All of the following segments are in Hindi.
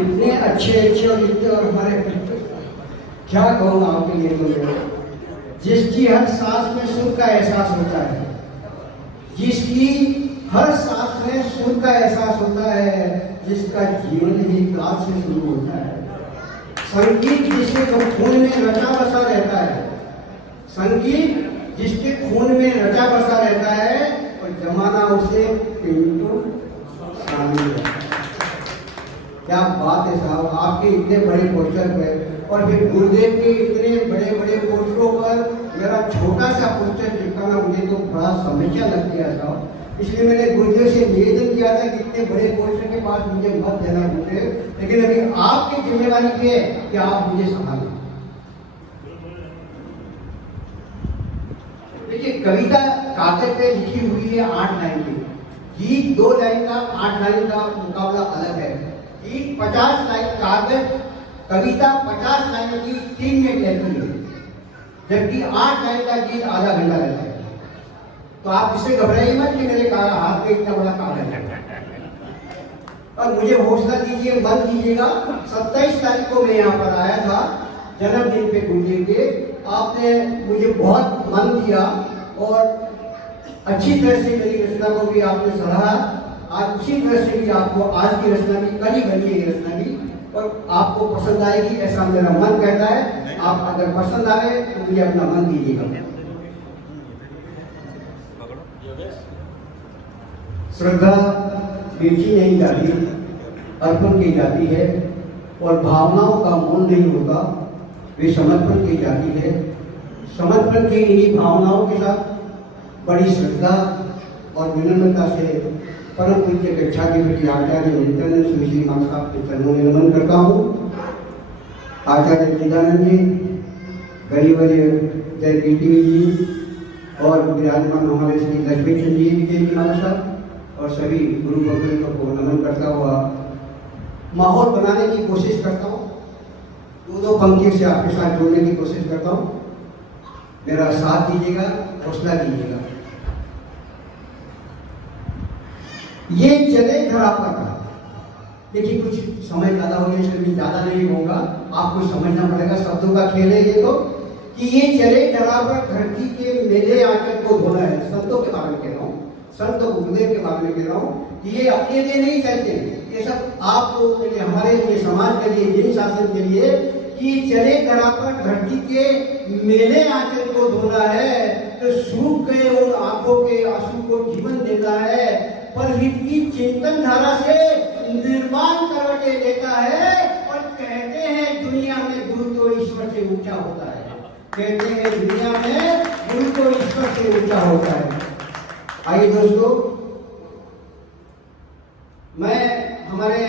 इतने अच्छे अच्छे और इतने और हमारे क्या कहूँ आपके लिए तो मैं, जिसकी हर सांस में सुर का एहसास होता है, जिसकी हर सांस में सुर का एहसास होता है, जिसका जीवन ही काल से शुरू होता है। संगीत जिसके खून में रचा बसा रहता है, संगीत जिसके खून में रचा बसा रहता है और जमाना उसे पिंटू शामिल है। क्या बात है साहब, आपके इतने बड़े पोस्टर पे और फिर गुरुदेव के इतने बड़े बड़े पोस्टरों पर मेरा छोटा सा पोस्टर चिपकाना मुझे तो बड़ा समस्या लग गया साहब। इसलिए मैंने गुरुदेव से निवेदन किया था कि इतने बड़े पोस्टर के पास मुझे मत देना गुरुदेव, लेकिन अभी आपकी जिम्मेवारी ये है कि आप मुझे संभालें। देखिए, कविता कागज पे लिखी हुई है 8 लाइन की, गीत 2 लाइन का 8 लाइन का मुकाबला अलग है। गीत 50 लाइन, कागज कविता 50 लाइन की 3 मिनट रहती है, जबकि 8 लाइन का गीत आधा घंटा रहता है। तो आप इससे घबराइए मत कि मेरे हाथ में इतना बड़ा कागज है, और मुझे हौसला दीजिए, मन दीजिएगा। 27 तारीख को मैं यहाँ पर आया था जन्मदिन पे गुरुदेव के, आपने मुझे बहुत मन दिया और अच्छी तरह से मेरी रचना को भी आपने सराहा। आज उसी तरह से भी आपको आज की रचना भी कड़ी बनी है रचना भी, और आपको पसंद आएगी ऐसा मेरा मन कहता है। आप अगर पसंद आए तो मुझे अपना मन दीजिएगा। श्रद्धा बेची नहीं जाती, अर्पण की जाती है, और भावनाओं का मोल नहीं होता, वे समर्पण की जाती है। समर्पण की इन्हीं भावनाओं के साथ बड़ी श्रद्धा और विनम्रता से परम पूज्य कक्षा के प्रति आचार्य नित्यानंद सुश्री मां साहब के चरणों में नमन करता हूँ। आचार्य चिदानंद जी, गरीबर्य जय कीर्ति जी और विराजमान हमारे श्री लक्ष्मी चंद जी के मां साहब और सभी गुरु भक्तों को नमन करता हुआ माहौल बनाने की कोशिश करता हूँ। 2 पंक्तियों से आपके साथ जोड़ने की कोशिश करता हूँ। मेरा साथ दीजिएगा, हौसला दीजिएगा। ये चले धरा पर, देखिए कुछ समय ज्यादा हो गया इसलिए ज्यादा नहीं होगा, आपको समझना पड़ेगा, शब्दों का खेल है ये तो। कि ये चले धरा पर धरती के मेले आकर को धोना है। संतों के बारे में कह रहा हूँ, संत गुरुदेव के बारे में कह रहा हूँ कि ये अपने लिए नहीं चलते, ये सब आप लोगों के लिए, हमारे लिए, समाज के लिए, जन शासन के लिए। कि चले धरा पर धरती के मेले आंचल को धोना है, तो सूख गए उन आंखों के आंसू को जीवन देना है। पर हित की चिंतन धारा से निर्माण करवटे लेता है, और कहते हैं दुनिया में गुरु तो ईश्वर से ऊंचा होता है। कहते हैं दुनिया में गुरु तो ईश्वर से ऊंचा होता है। आइए दोस्तों, मैं हमारे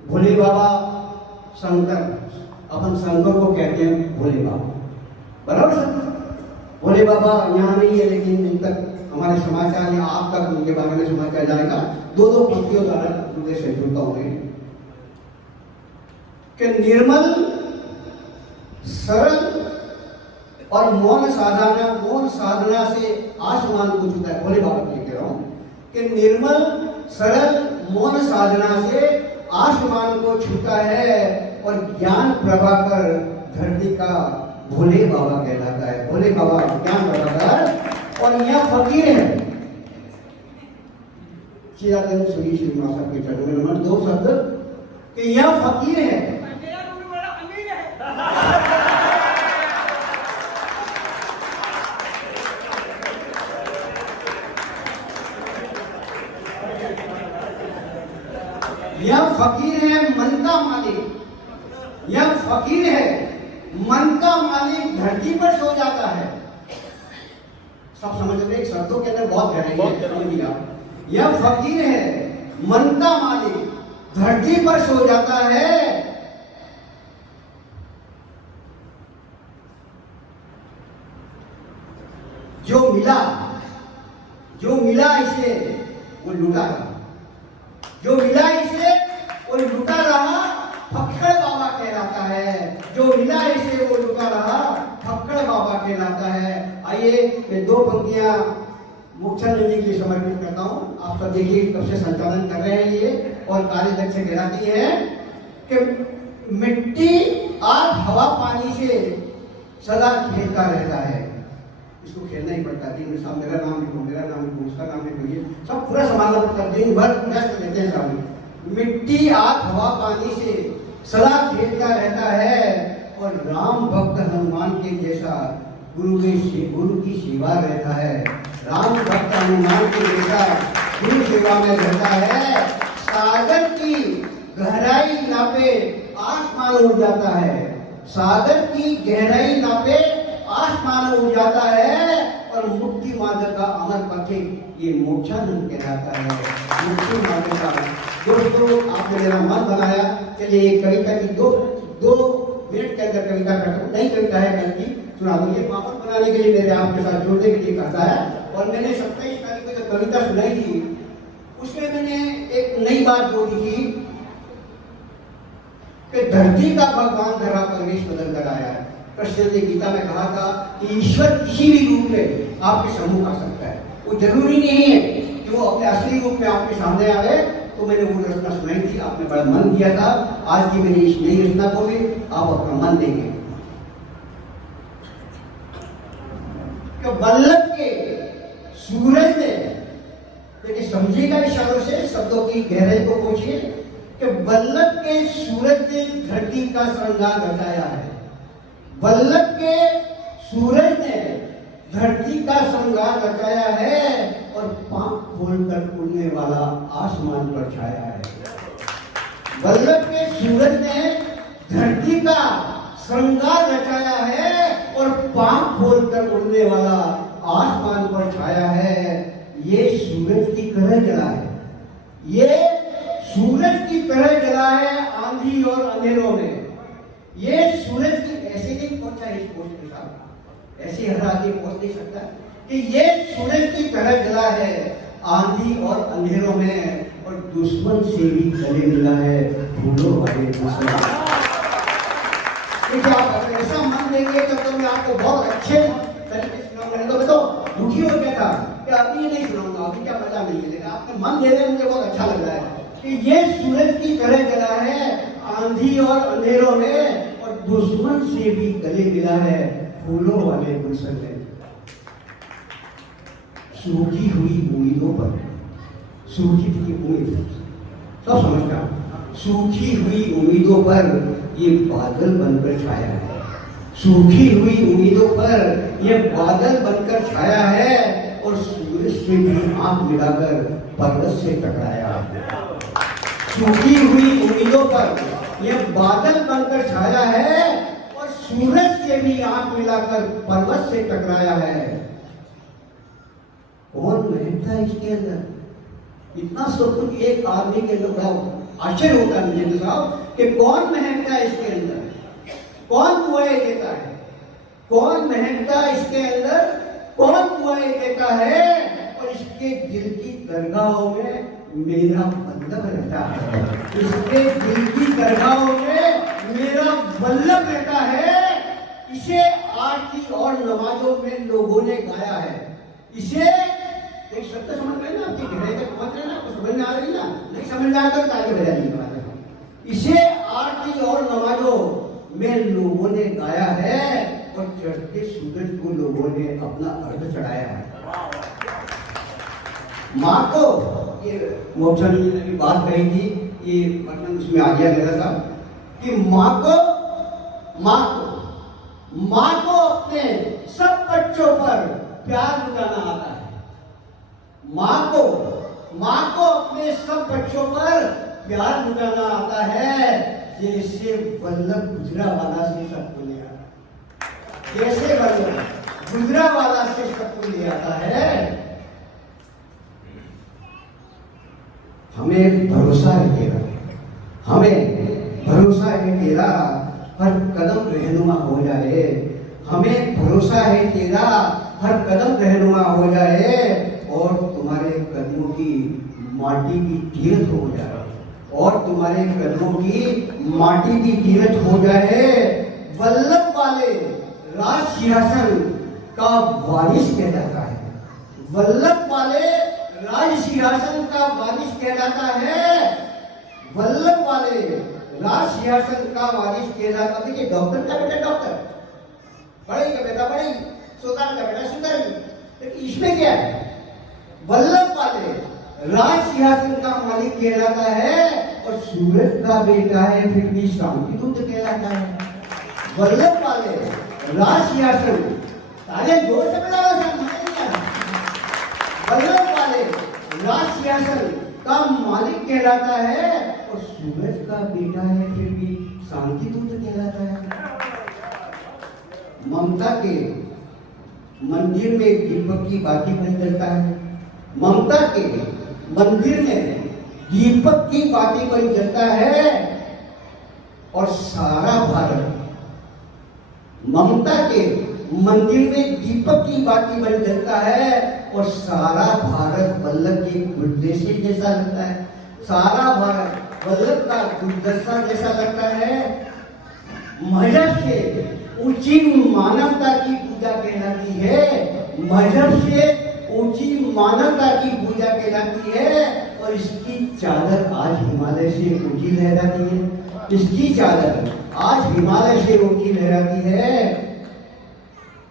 भोले बाबा शंकर, अपन शंकर को कहते हैं भोले बाबा, बराबर शंकर भोले बाबा यहाँ नहीं है, लेकिन जब तक हमारे समाचार या आप तक उनके बारे में समाचार जाएगा, 2 पंक्तियों द्वारा उद्देश्य से जुड़ता हूँ कि निर्मल, सरल और मौन साधना से आसमान को छूता है। भोले बाबा के कह रहा हूं कि निर्मल, सरल, मौन साधना से आसमान को छूता है, और ज्ञान प्रभाकर धरती का भोले बाबा कहलाता है। भोले बाबा ज्ञान प्रभाकर, और यह फकीर है। चिदानंद सुरी श्री मां साहब के चरणों में नमन। 2 शब्द कि यह फकीर है। यह फकीर है मन का मालिक, यह फकीर है मन का मालिक, धरती पर सो जाता है। सब समझ रहे, शब्दों के अंदर बहुत गहराई है। यह फकीर है मन का मालिक, धरती पर सो जाता है। जो मिला इसे वो लूटा रहा, जो मिला इसे वो लूटा रहा, फक्कड़ बाबा कहलाता है। जो मिला इसे वो लूटा रहा, फक्कड़ बाबा कहलाता है। आइए मैं 2 पंक्तियां मुक्तचंद जी के लिए समर्पित करता हूँ। आप सब देखिए कब से संचालन कर रहे हैं ये। और कार्यदक्ष से कहलाती है कि मिट्टी आग हवा पानी से सदा खेलता रहता है। इसको खेलना ही पड़ता है। दिन में साहब मेरा नाम लिखो, मेरा नाम लिखो, उसका नाम लिखो, ये सब पूरा संभालना पड़ता है। दिन भर व्यस्त रहते हैं साहब। मिट्टी आग हवा पानी से सदा खेलता रहता है और राम भक्त हनुमान के जैसा गुरु की सेवा रहता है। राम भक्त हनुमान के जैसा गुरु सेवा में रहता है। सागर की गहराई नापे आसमान उड़ जाता है। सागर की गहराई नापे आसमान उड़ जाता है और मुक्ति मार्ग का अमर पथिक ये मोक्षानंद कहलाता है। मुक्ति मार्ग का दोस्तों आपने मेरा मन बनाया। चलिए एक कविता की दो मिनट के अंदर कविता करता हूँ। नई कविता है, कल की सुना दूँ। ये पापड़ बनाने के लिए मेरे आपके साथ जुड़ने के लिए करता है। और मैंने 27 तारीख को जब कविता सुनाई थी उसमें मैंने एक नई बात जोड़ी थी कि धरती का भगवान धरा परवेश बदल कर आया है। कृष्ण ने गीता में कहा था कि ईश्वर किसी भी रूप में आपके सम्मुख आ सकता है। वो जरूरी नहीं है कि वो अपने असली रूप में आपके सामने आए। तो मैंने वो रचना सुनाई थी, आपने बड़ा मन दिया था। आज की मेरी इस नई रचना को भी आप अपना मन देंगे। बल्लभ के सूरज ने, देखिए समझिएगा इशारों से, शब्दों की गहराई को पूछिए कि बल्लभ के सूरज ने धरती का श्रृंगार रचाया है। बल्लभ के सूरज ने धरती का श्रृंगार रचाया है और पांख खोलकर उड़ने वाला आसमान पर छाया है। बल्लभ के सूरज ने धरती का श्रृंगार रचाया है और पांख खोलकर उड़ने वाला आसमान पर छाया है। ये सूरज की तरह जला है, ये सूरज की तरह जला है आंधी और अंधेरों में। ये सूरज की ऐसे नहीं पहुंचा इस पोस्ट के साथ, ऐसे हर आदमी पहुंच नहीं सकता कि ये सूरज की तरह जला है आंधी और अंधेरों में और दुश्मन से भी गले मिला है फूलों वाले दुश्मन। आप अगर ऐसा मन देंगे तो मैं आपको बहुत अच्छे तरीके से सुनाऊंगा। तो दुखी हो गया था कि अभी नहीं सुनाऊंगा, अभी क्या मजा नहीं है, लेकिन आपने मन दे रहे मुझे बहुत अच्छा लग रहा है कि ये सूरज की तरह जला है आंधी और अंधेरों में और दुश्मन से भी गले मिला है फूलों वाले गुलशन में। सूखी हुई उम्मीदों पर, सूखी थी उम्मीद, सब समझता, सूखी हुई उम्मीदों पर ये बादल बनकर छाया है। सूखी हुई उम्मीदों पर ये बादल बनकर छाया है और सूरज से भी आंख मिलाकर पर्वत से टकराया है। सूखी हुई उम्मीदों पर ये बादल बनकर छाया है और सूरज से भी आंख मिलाकर पर्वत से टकराया है। कौन महकता है इसके अंदर? इतना सब कुछ एक आदमी के अंदर आश्चर्य होता है मुझे साहब कि कौन महकता है इसके अंदर, कौन दुआएं देता है, कौन महकता है इसके अंदर, कौन दुआएं देता है और इसके दिल की दरगाहों में मेरा बल्लभ रहता है। इसके दिल की दरगाहों में मेरा बल्लभ रहता है। इसे आरती और नमाजों में लोगों ने गाया है। इसे एक शब्द समझ रहे ना, आपकी गहराई तक पहुंच रहे ना, आपको समझ में आ रही ना, नहीं समझ में आता तो आगे बढ़ा नहीं बात है। इसे आरती और नमाजों में लोगों ने गाया है और चढ़ते सूरज को लोगों ने अपना अर्घ चढ़ाया है। माँ को ये मोक्षानंद जी ने भी बात कही थी, ये मतलब उसमें आ गया मेरा साहब कि माँ को अपने सब बच्चों पर प्यार लुटाना आता है। माँ को अपने सब बच्चों पर प्यार लुटाना आता है। जैसे वल्लभ गुजरावाला से सबको ले आता, जैसे वल्लभ गुजरावाला से सबको ले आता है। हमें भरोसा है तेरा, हमें भरोसा है तेरा, हर कदम रहनुमा हो जाए। हमें भरोसा है तेरा, हर कदम रहनुमा हो जाए और तुम्हारे कदमों की माटी की तीरथ हो जाए, और तुम्हारे कदमों की माटी की तीरथ हो जाए। वल्लभ वाले राज सिंहासन का वारिस कहलाता है। वल्लभ वाले राज सिंहासन का वारिस कहलाता है। राज सिंहासन का वारिस कहलाता। देखिए डॉक्टर का बेटा डॉक्टर, बड़े का बेटा बड़े, सुतार का बेटा सुतार। लेकिन इसमें क्या है, वल्लभ वाले राज सिंहासन का मालिक कहलाता है और सूरज का बेटा है फिर भी शांति दूत कहलाता है। वल्लभ वाले राज सिंहासन, ताले जोर से बजाओ वल्लभ वाले राज सिंहासन का मालिक कहलाता है और सूरज का बेटा है फिर भी शांति दूत कहलाता है। ममता के मंदिर में दीपक की बाती बन जाता है। ममता के मंदिर में दीपक की बाती बन जाता है और सारा भारत, ममता के मंदिर में दीपक की बाती बन जाता है और सारा भारत वल्लभ के गुलदस्ते जैसा लगता है। सारा भारत वल्लभ का गुलदस्ता जैसा लगता है। मजहब से ऊंची मानवता की पूजा कहलाती है। मजहब से ऊंची मानवता की पूजा कहलाती है और इसकी चादर आज हिमालय से ऊंची लहराती है। इसकी चादर आज हिमालय से ऊंची लहराती है।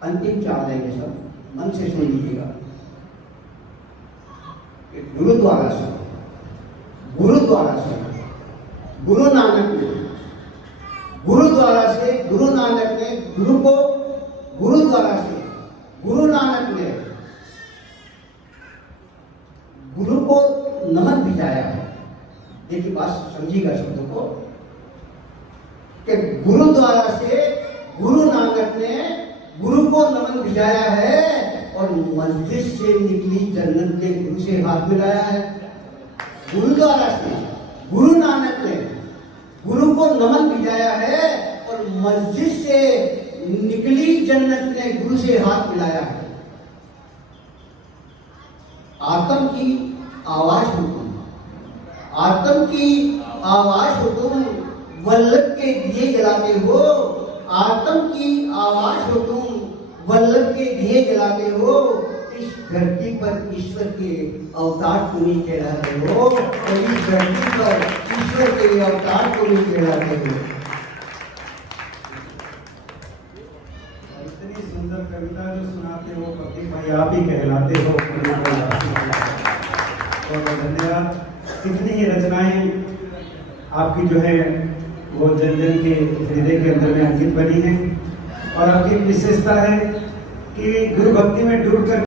अंतिम चाल है ये सब, मन से सुन लीजिएगा। गुरुद्वारा से गुरु नानक ने, गुरुद्वारा से गुरु नानक ने गुरु को, गुरुद्वारा से गुरु नानक ने गुरु को नमन भिजाया है। देखिए बात समझिएगा शब्दों को, कि गुरुद्वारा से गुरु नानक ने गुरु को नमन भिजाया है और मस्जिद से निकली जन्नत के गुरु से हाथ मिलाया है। गुरुद्वारा से गुरु नानक ने गुरु को नमन भिजाया है और मस्जिद से निकली जन्नत ने गुरु से हाथ मिलाया है। आत्म की आवाज हो तुम, आत्म की आवाज हो तुम, वल्लभ के दिए जलाते हो। आत्म की आवाज हो तुम, वल्लभ के दिए जलाते हो। इस धरती पर ईश्वर के अवतार तुम्हें कहलाते हो और इस धरती पर ईश्वर के अवतार तुम्हें कहलाते हो। इतनी सुंदर कविता जो सुनाते हो कबीर भाई, आप ही कहलाते हो। बहुत धन्यवाद। कितनी ही रचनाएं आपकी जो है वो जन जन के हृदय के अंदर में अंकित बनी है और आपकी विशेषता है कि गुरु भक्ति में डूब कर